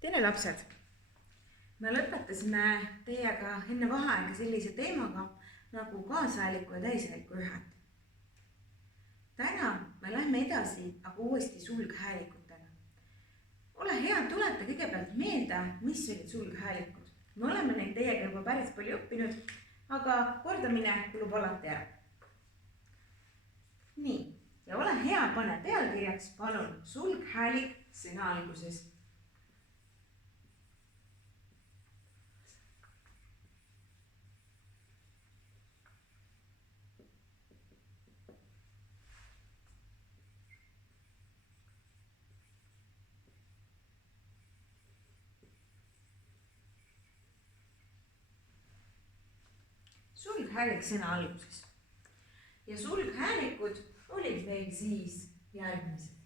Tere lapsed! Me lõpetasime teiega enne vaheaega sellise teemaga nagu kaasajaliku ja täishääliku ühend. Täna me lähme edasi aga uuesti sulghäälikutega. Ole hea, tuleta kõigepealt meelde, mis olid sulghäälikud. Me oleme neid teiega juba päris palju õppinud, aga kordamine kulub alati ära. Nii, ja ole hea, pane pealkirjaks palun sulghäälik sõna alguses. Sulghäälik sõna alguses. Ja sulghäälikud olid meil siis järgmised.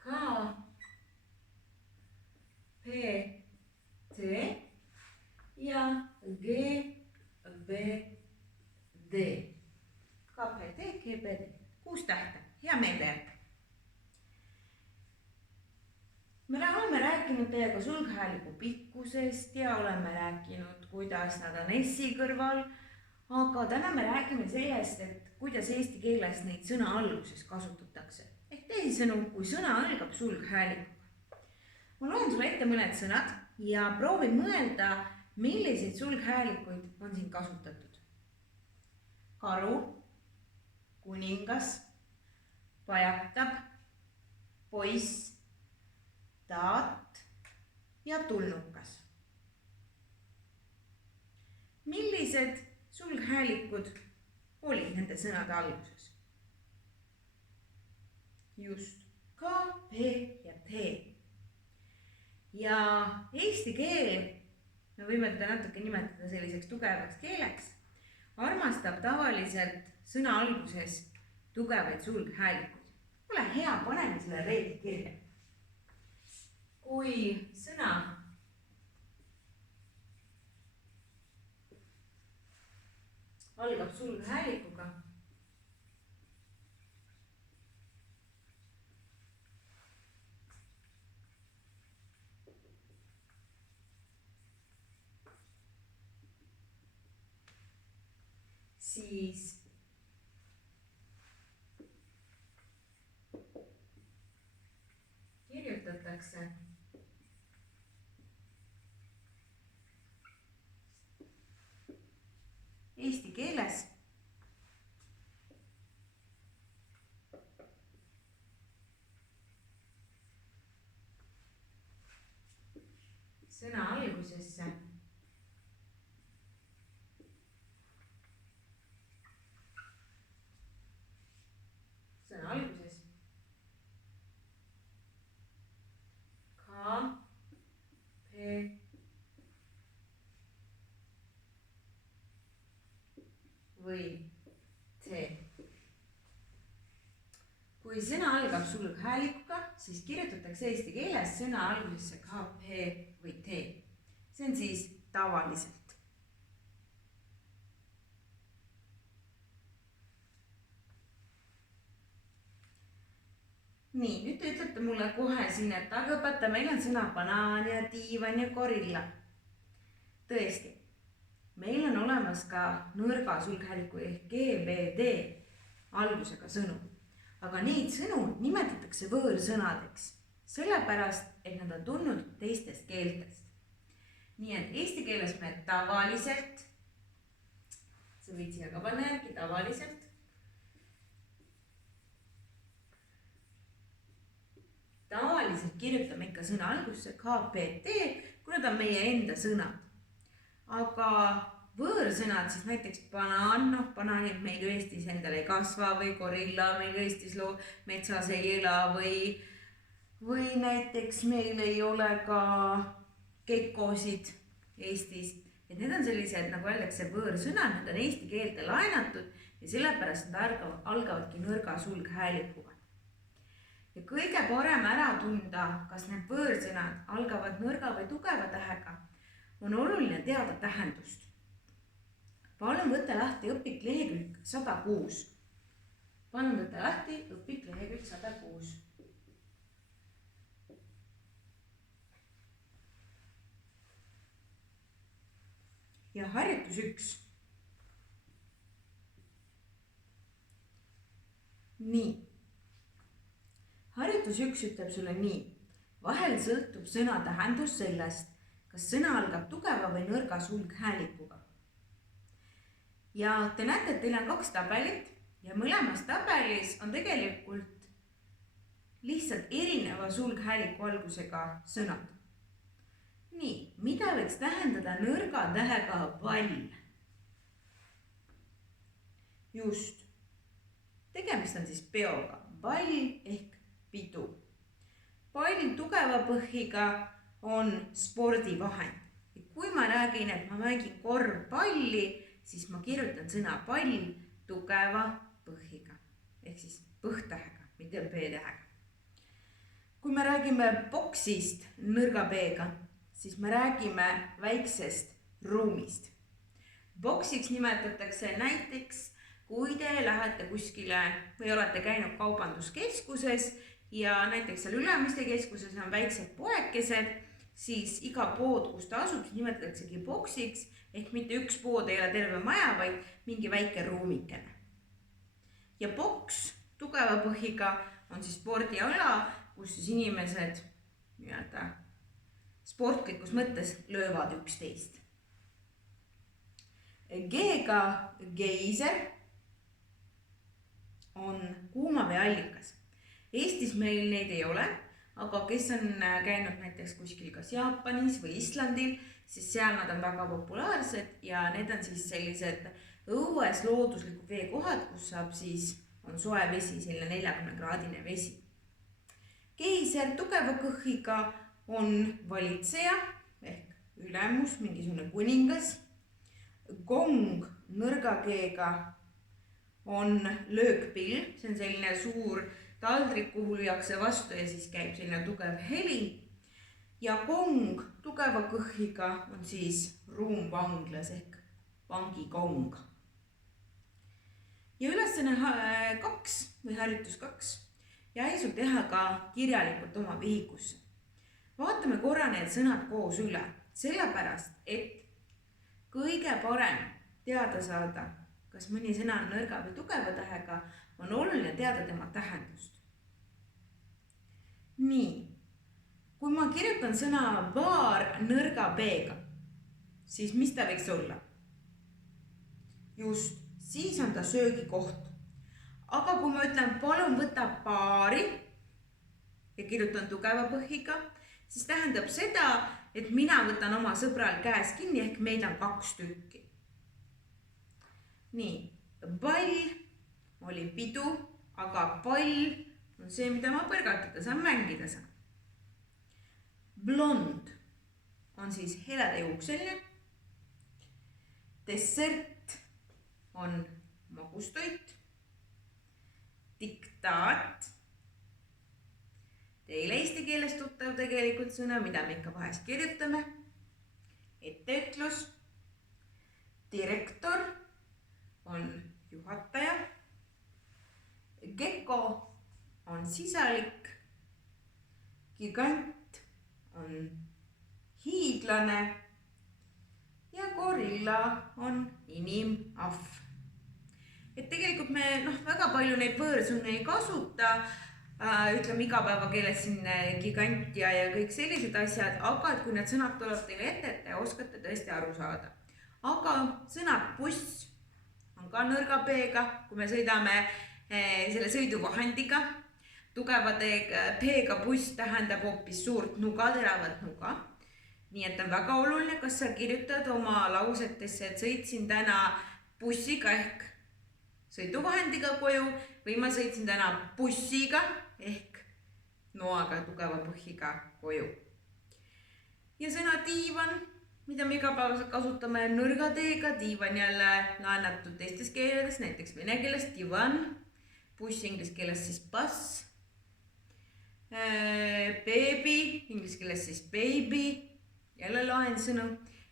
K, P, T ja G, B, D. K, P, T, G, B, D. 6 tähte. Hea meelde jätta. Me oleme rääkinud teiega sulghääliku pikkusest ja oleme rääkinud, kuidas nad on S-i kõrval, aga täna me räägime sellest, et kuidas eesti keeles neid sõna alguses kasutatakse. Ehk teisisõnu, kui sõna algab sulghäälikuga. Ma loen sulle ette mõned sõnad ja proovi mõelda, milliseid sulghäälikuid on siin kasutatud. Karu, kuningas, pajatab, poiss, taat ja tulnukas. Millised sulghäälikud olid nende sõnade alguses? Just K, P ja T. Ja eesti keel, me võime teda natuke nimetada selliseks tugevaks keeleks, armastab tavaliselt sõna alguses tugevaid sulghäälikuid. Ole hea, paneme selle reegli kirja. Kui sõna algab sulghäälikuga, siis kirjutatakse eesti keeles sõna algusesse K, P, või T. Kui sõna algab sulghäälikuga, siis kirjutatakse eesti keeles sõna algusesse K, P või T. See on siis tavaliselt. Nii, nüüd te ütlete mulle kohe siin, et aga õpeta, meil on sõna banaan ja diivan ja gorilla. Tõesti. Meil on olemas ka nõrga sulghääliku ehk GBD algusega sõnu. Aga neid sõnu nimetatakse võõrsõnadeks, sellepärast, et nad on tulnud teistest keeltest. Nii et eesti keeles me tavaliselt, sa võid siia ka panna järgi, tavaliselt, kirjutame ikka sõna algusse KPT, kuna ta on meie enda sõnad. Aga võõrsõnad, siis näiteks banaan, banaanid meil Eestis endal ei kasva või gorilla meil Eestis metsas ei ela või näiteks meil ei ole ka gekkosid Eestis. Et need on sellised, nagu öeldakse, võõrsõnad, need on eesti keelde laenatud ja sellepärast nad algavadki nõrga sulghäälikuga. Ja kõige parem ära tunda, kas need võõrsõnad algavad nõrga või tugeva tähega, on oluline teada tähendust. palun võta lahti õpik lehekülg 106. Palun võta lahti õpik lehekülg 106. Ja harjutus 1. Nii. Harjutus 1 ütleb sulle nii. Vahel sõltub sõna tähendus sellest, kas sõna algab tugeva või nõrga sulghäälikuga. Ja te näete, et teil on 2 tabelit ja mõlemas tabelis on tegelikult lihtsalt erineva sulghääliku algusega sõnad. Nii, mida võiks tähendada nõrga tähega pall? Just. Tegemist on siis peoga. Pall ehk pidu. Pall tugeva põhiga on spordivahend. Kui ma räägin, et ma mängin korvpalli, siis ma kirjutan sõna pall tugeva põhiga. Ehk siis põhtähega, mitte p-tähega. Kui me räägime boksist nõrga p-ga, siis me räägime väiksest ruumist. Boksiks nimetatakse näiteks, kui te lähete kuskile või olete käinud kaubanduskeskuses ja näiteks seal Ülemiste keskuses on väiksed poekesed, siis iga pood, kus ta asub, nimetataksegi boksiks, ehk mitte üks pood ei ole terve maja, vaid mingi väike ruumikene. Ja boks tugeva põhiga on siis spordiala, kus siis inimesed sportlikus mõttes löövad üksteist. G-ga geiser on kuumavee allikas. Eestis meil neid ei ole, aga kes on käinud näiteks kuskil kas Jaapanis või Islandil, siis seal nad on väga populaarsed ja need on siis sellised õues looduslikud veekohad, kus saab siis, on soe vesi, selline 40-kraadine vesi. Geiser tugeva kõhiga on valitseja ehk ülemus, mingisugune kuningas. Gong nõrga G-ga on löökpill, see on selline suur taldrik, kuhu lüüakse vastu ja siis käib selline tugev heli. Ja gong tugeva kõhiga on siis ruumvanglas ehk vangikong. Ja ülesanne 2 või harjutus 2 jäi sul teha ka kirjalikult oma vihikusse. Vaatame korra need sõnad koos üle, sellepärast, et kõige parem teada saada, kas mõni sõna on nõrga või tugeva tähega, on oluline teada tema tähendust. Nii, kui ma kirjutan sõna baar nõrga B-ga, siis mis ta võiks olla? Just, siis on ta söögikoht. Aga kui ma ütlen, palun võta baari ja kirjutan tugeva põhiga, siis tähendab seda, et mina võtan oma sõbral käes kinni, ehk meid on 2 tükki. Nii, pall oli pidu, aga pall on see, mida ma põrgatada saan, mängida saan. Blond on siis heledajuukseline. Dessert on magustoit. Diktaat. Teile eesti keeles tuttav tegelikult sõna, mida me ikka vahest kirjutame. Etteütlus. Direktor on juhataja. Gecko on sisalik. Gigant on hiiglane. Ja gorilla on inimahv. Et tegelikult me väga palju neid võõrsõnu ei kasuta, ütleme igapäevakeeles siin gigant ja kõik sellised asjad, aga et kui need sõnad tuleb teile ette, et te oskate tõesti aru saada. Aga sõnad buss on ka nõrga B-ga, kui me sõidame selle sõiduvahendiga. Tugeva P-ga buss tähendab hoopis suurt nuga, teravat nuga. Nii et on väga oluline, kas sa kirjutad oma lausetesse, et sõitsin täna bussiga ehk sõiduvahendiga koju või ma sõitsin täna bussiga ehk noaga tugeva põhiga koju. Ja sõna diivan, mida me igapäevaselt kasutame nõrga D-ga, diivan jälle laenatud teistes keeles, näiteks vene keeles divan, buss inglise keeles siis bus, baby inglise keeles siis baby, jälle laensõnu.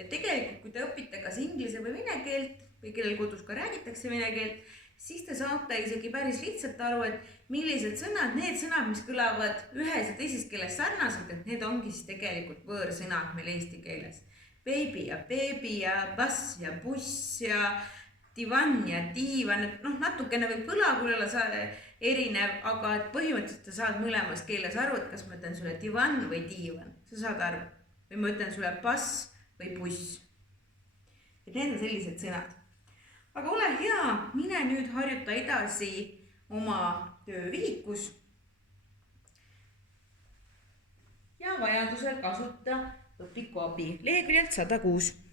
Ja tegelikult, kui te õpite kas inglise või vene keelt, või kellel kodus ka räägitakse vene keelt, siis te saate isegi päris lihtsalt aru, et millised sõnad, need sõnad, mis kõlavad ühes ja teises keeles sarnaselt, et need ongi siis tegelikult võõrsõnad meil eesti keeles. Beebi ja bass ja buss ja divan ja diivan, et natukene võib kõla küll olla erinev, aga et põhimõtteliselt sa saad mõlemas keeles aru, et kas ma ütlen sulle divan või diivan, sa saad aru. Või ma ütlen sulle bass või buss. Et need on sellised sõnad. Aga ole hea, mine nüüd harjuta edasi oma töövihikus. Ja vajadusel kasuta õpiku abi leheküljelt 106.